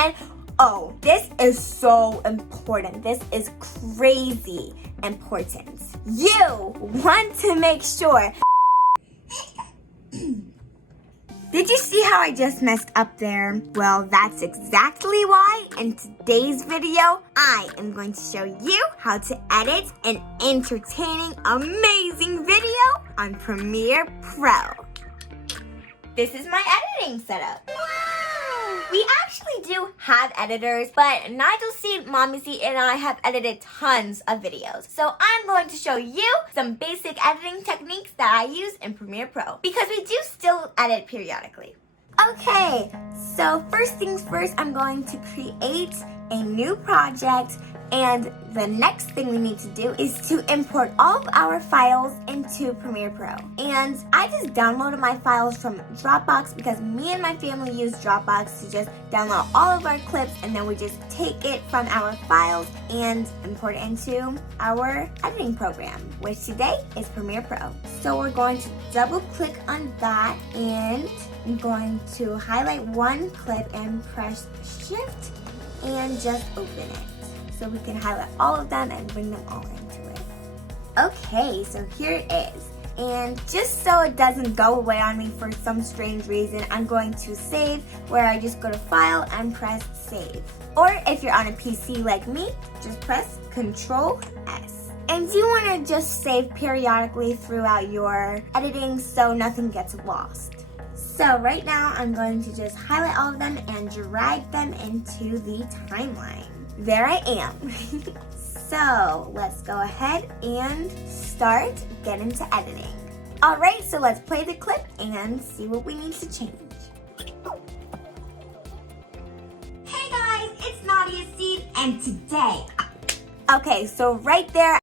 And oh, this is so important. This is crazy important. You want to make sure. Did you see how I just messed up there? Well, that's exactly why in today's video, I am going to show you how to edit an entertaining, amazing video on Premiere Pro. This is my editing setup. Wow! We actually do have editors, but Nadia Seed, Mommy Seed, and I have edited tons of videos. So I'm going to show you some basic editing techniques that I use in Premiere Pro, because we do still edit periodically. Okay, so first things first, I'm going to create a new project, and the next thing we need to do is to import all of our files into Premiere Pro. And I just downloaded my files from Dropbox because me and my family use Dropbox to just download all of our clips, and then we just take it from our files and import it into our editing program, which today is Premiere Pro. So we're going to double click on that, and I'm going to highlight one clip and press Shift and just open it. So we can highlight all of them and bring them all into it. Okay, so here it is. And just so it doesn't go away on me for some strange reason, I'm going to save, where I just go to File and press Save. Or if you're on a PC like me, just press Control S. And you want to just save periodically throughout your editing so nothing gets lost. So right now, I'm going to just highlight all of them and drag them into the timeline. There I am. So let's go ahead and start getting to editing. All right, so let's play the clip and see what we need to change. Hey guys, it's Nadia Seed, and today, okay, so right there,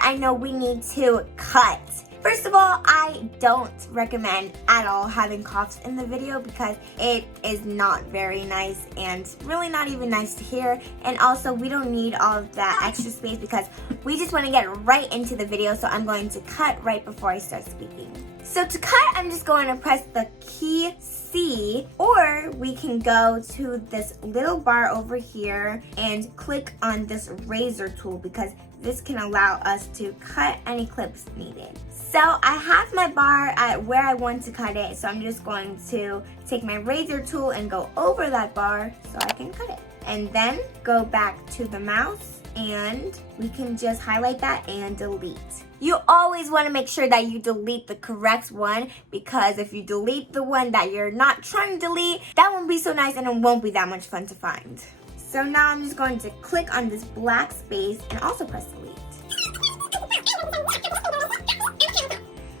I know we need to cut. First of all, I don't recommend at all having coughs in the video because it is not very nice and really not even nice to hear. And also, we don't need all of that extra space because we just want to get right into the video. So I'm going to cut right before I start speaking. So to cut, I'm just going to press the key C, or we can go to this little bar over here and click on this razor tool because this can allow us to cut any clips needed. So I have my bar at where I want to cut it, so I'm just going to take my razor tool and go over that bar so I can cut it. And then go back to the mouse and we can just highlight that and delete. You always want to make sure that you delete the correct one, because if you delete the one that you're not trying to delete, that won't be so nice and it won't be that much fun to find. So now I'm just going to click on this black space and also press delete.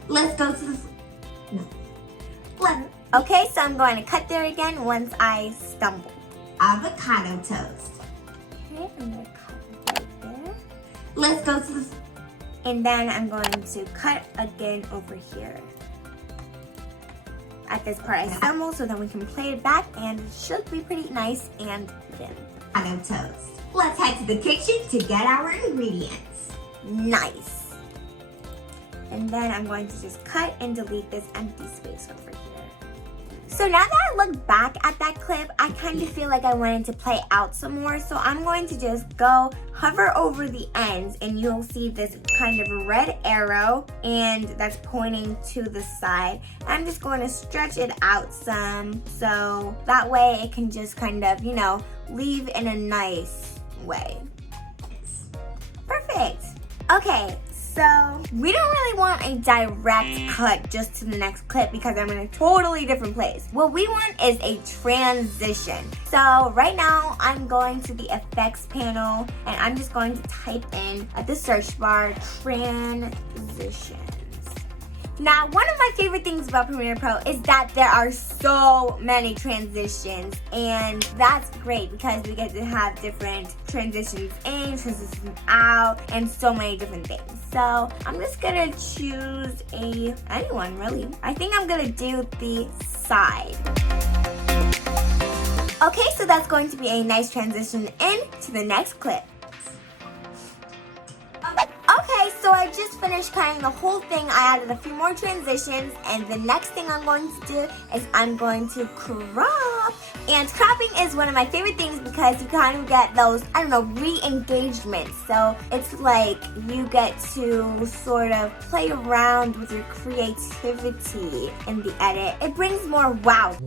Let's go to the Okay, so I'm going to cut there again once I stumble. Avocado toast. Okay, I'm going to cut right there. Let's go to the and then I'm going to cut again over here. At this part I stumble, so then we can play it back and it should be pretty nice and thin. Avocado toast. Let's head to the kitchen to get our ingredients. Nice. And then I'm going to just cut and delete this empty space over here. So now that I look back at that clip, I kind of feel like I wanted to play out some more. So I'm going to just go hover over the ends and you'll see this kind of red arrow and that's pointing to the side. I'm just going to stretch it out some so that way it can just kind of, you know, leave in a nice way. Perfect. Okay. So we don't really want a direct cut just to the next clip because I'm in a totally different place. What we want is a transition. So right now I'm going to the effects panel and I'm just going to type in at the search bar transitions. Now, one of my favorite things about Premiere Pro is that there are so many transitions, and that's great because we get to have different transitions in, transitions out, and so many different things. So I'm just gonna choose anyone really. I think I'm gonna do the side. Okay, so that's going to be a nice transition in to the next clip. Okay, so So I just finished cutting the whole thing. I added a few more transitions, and the next thing I'm going to do is I'm going to crop. And cropping is one of my favorite things because you kind of get those, I don't know, re-engagements. So it's like you get to sort of play around with your creativity in the edit. It brings more wow to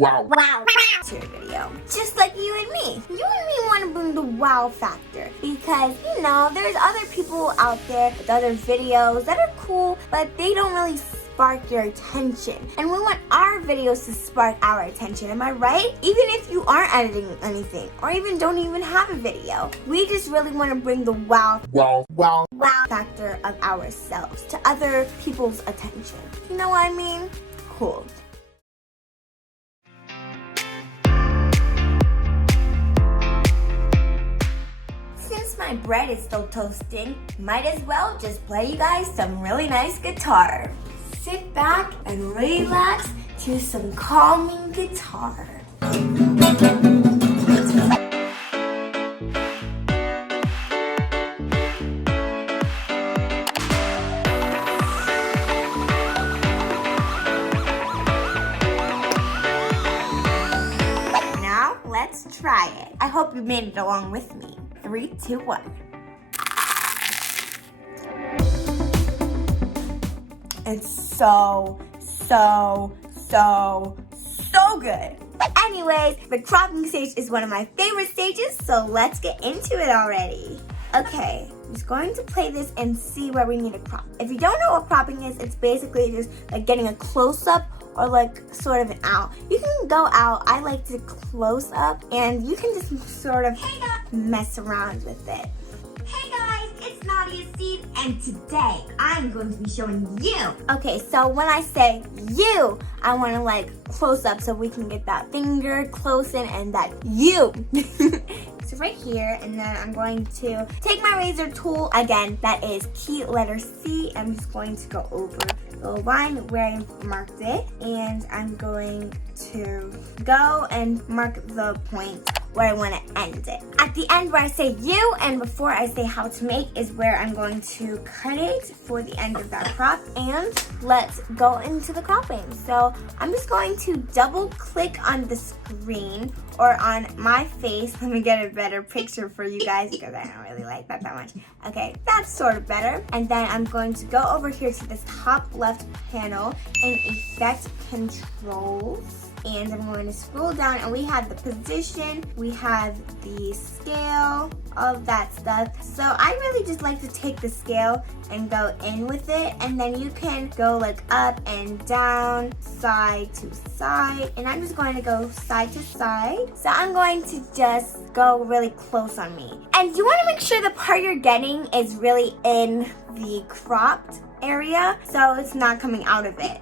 your video. Just like you and me. You and me want to bring the wow factor because, you know, there's other people out there with other videos that are cool, but they don't really spark your attention. And we want our videos to spark our attention, am I right? Even if you aren't editing anything or even don't even have a video. We just really want to bring the wow factor of ourselves to other people's attention. You know what I mean? Cool. Since my bread is still toasting, might as well just play you guys some really nice guitar. Sit back and relax to some calming guitar. Now, let's try it. I hope you made it along with me. 3, 2, 1. It's so good. Anyways, the cropping stage is one of my favorite stages, so let's get into it already. Okay, I'm just going to play this and see where we need to crop. If you don't know what cropping is, it's basically just like getting a close-up or like sort of an out. You can go out, I like to close up, and you can just sort of mess around with it. Hey guys, it's Nadia Seed, and today I'm going to be showing you. Okay, so when I say you, I want to like close up so we can get that finger close in and that you. So right here, and then I'm going to take my razor tool, again, that is key letter C. I'm just going to go over the line where I marked it, and I'm going to go and mark the point where I want to end it. At the end where I say you and before I say how to make is where I'm going to cut it for the end of that crop, and let's go into the cropping. So I'm just going to double click on the screen or on my face. Let me get a better picture for you guys because I don't really like that much. Okay, that's sort of better. And then I'm going to go over here to this top left panel and effect controls. And I'm going to scroll down, and we have the position, we have the scale, all of that stuff. So I really just like to take the scale and go in with it, and then you can go like up and down, side to side, and I'm just going to go side to side. So I'm going to just go really close on me. And you want to make sure the part you're getting is really in the cropped area, so it's not coming out of it.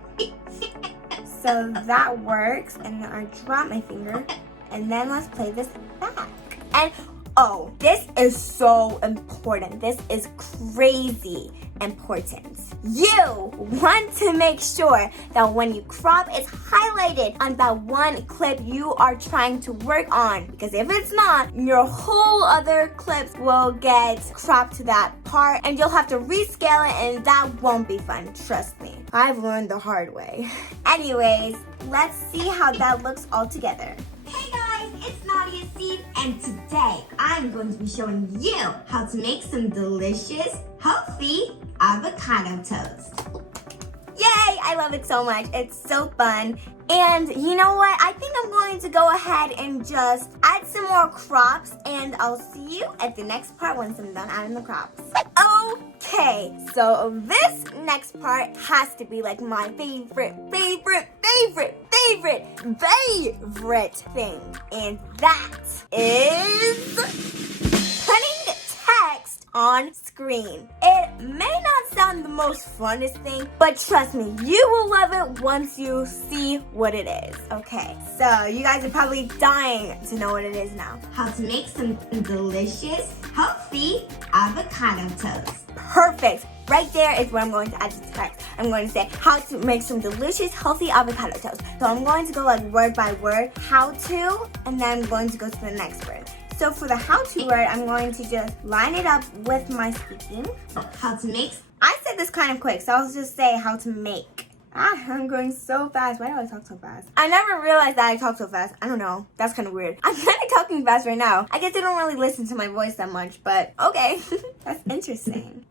So that works, and I drop my finger, and then let's play this back. And oh, this is so important. This is crazy important. You want to make sure that when you crop, it's highlighted on that one clip you are trying to work on. Because if it's not, your whole other clips will get cropped to that part, and you'll have to rescale it, and that won't be fun. Trust me. I've learned the hard way. Anyways, let's see how that looks all together. Hey guys, it's Nadia Seed, and today I'm going to be showing you how to make some delicious, healthy avocado toast. Yay! I love it so much. It's so fun. And you know what? I think I'm going to go ahead and just add some more crops, and I'll see you at the next part once I'm done adding the crops. Okay, so this next part has to be like my favorite thing. And that is putting text on screen. It may not sound the most funnest thing, but trust me, you will love it once you see what it is. Okay, so you guys are probably dying to know what it is now. How to make some delicious, healthy avocado toast. Perfect. Right there is where I'm going to add the text. I'm going to say how to make some delicious, healthy avocado toast. So I'm going to go like word by word, how to, and then I'm going to go to the next word. So for the how to word, I'm going to just line it up with my speaking. How to make I said this kind of quick, so I'll just say how to make. I'm going so fast. Why do I talk so fast? I never realized that I talk so fast. I don't know. That's kind of weird. I'm kind of talking fast right now. I guess they don't really listen to my voice that much, but okay. That's interesting.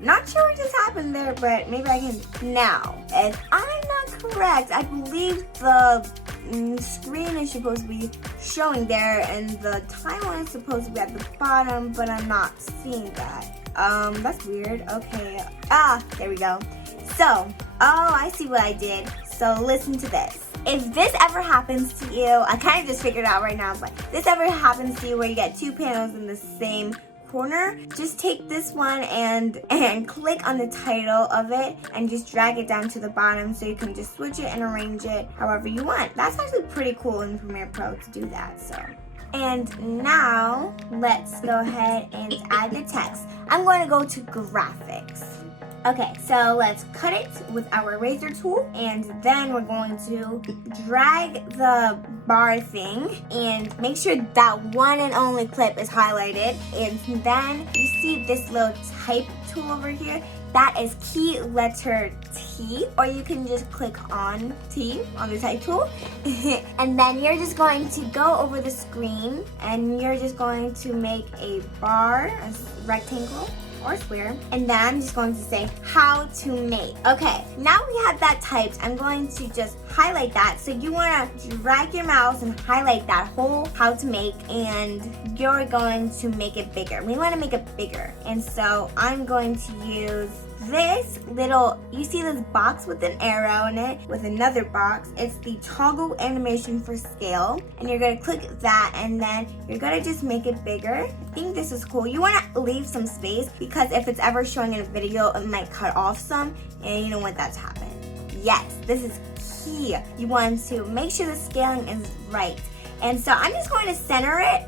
Not sure what just happened there, but maybe I can. Now, if I'm not correct, I believe the screen is supposed to be showing there and the timeline is supposed to be at the bottom, but I'm not seeing that. That's weird. Okay. There we go. So, I see what I did. So listen to this. If this ever happens to you, I kind of just figured it out right now, but if this ever happens to you where you get two panels in the same corner, just take this one and click on the title of it and just drag it down to the bottom so you can just switch it and arrange it however you want. That's actually pretty cool in Premiere Pro to do that. So, and now let's go ahead and add the text. I'm going to go to graphics. Okay, so let's cut it with our eraser tool, and then we're going to drag the bar thing and make sure that one and only clip is highlighted. And then you see this little type tool over here. That is key letter T, or you can just click on T on the type tool. And then you're just going to go over the screen and you're just going to make a bar, a rectangle or square, and then I'm just going to say how to make. Okay, now we have that typed. I'm going to just highlight that. So you want to drag your mouse and highlight that whole how to make, and you're going to make it bigger. We want to make it bigger, and so I'm going to use this little, you see this box with an arrow in it with another box. It's the toggle animation for scale, and you're going to click that, and then you're going to just make it bigger. I think this is cool. You want to leave some space because if it's ever showing in a video, it might cut off some, and you don't want that to happen. Yes, this is key. You want to make sure the scaling is right. And so I'm just going to center it.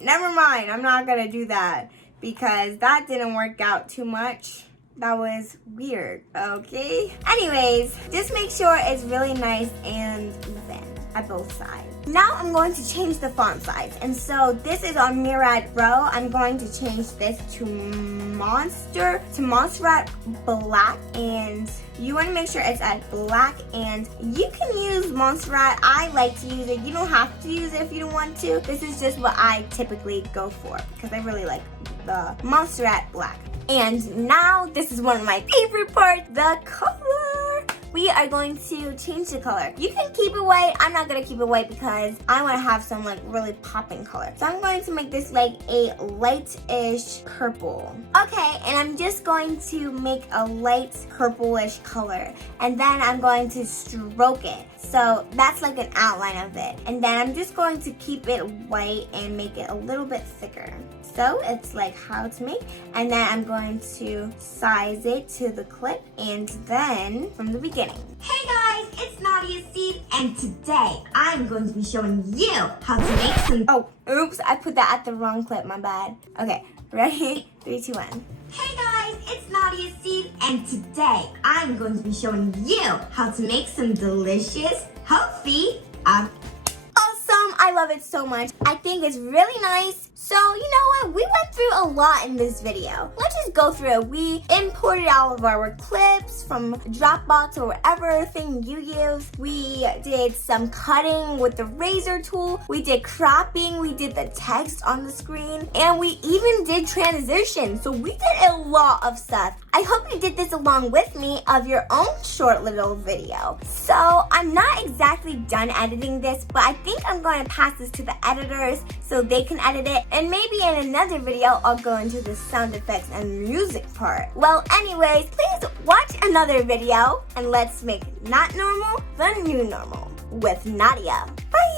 Never mind, I'm not going to do that, because that didn't work out too much. That was weird, okay? Anyways, just make sure it's really nice and even at both sides. Now I'm going to change the font size. And so this is on Murad Row. I'm going to change this to Montserrat Black. And you want to make sure it's at black, and you can use Montserrat. I like to use it. You don't have to use it if you don't want to. This is just what I typically go for because I really like the Montserrat Black. And now this is one of my favorite parts, the color. We are going to change the color. You can keep it white. I'm not gonna keep it white because I wanna have some like really popping color. So I'm going to make this like a light-ish purple. Okay, and I'm just going to make a light purplish color. And then I'm going to stroke it. So that's like an outline of it. And then I'm just going to keep it white and make it a little bit thicker. So it's like how to make. And then I'm going to size it to the clip, and then from the beginning. Hey guys, it's Nadia Seed, and today I'm going to be showing you how to make some. Oh, oops, I put that at the wrong clip, my bad. Okay, ready? 3, 2, 1. Hey guys, it's Nadia Seed, and today I'm going to be showing you how to make some delicious, healthy, awesome. I love it so much. I think it's really nice. So, you know what? We went through a lot in this video. Let's just go through it. We imported all of our clips from Dropbox or whatever thing you use. We did some cutting with the razor tool. We did cropping. We did the text on the screen. And we even did transition. So we did a lot of stuff. I hope you did this along with me of your own short little video. So I'm not exactly done editing this, but I think I'm going to pass this to the editors so they can edit it. And maybe in another video, I'll go into the sound effects and music part. Well, anyways, please watch another video and let's make not normal the new normal with Nadia. Bye!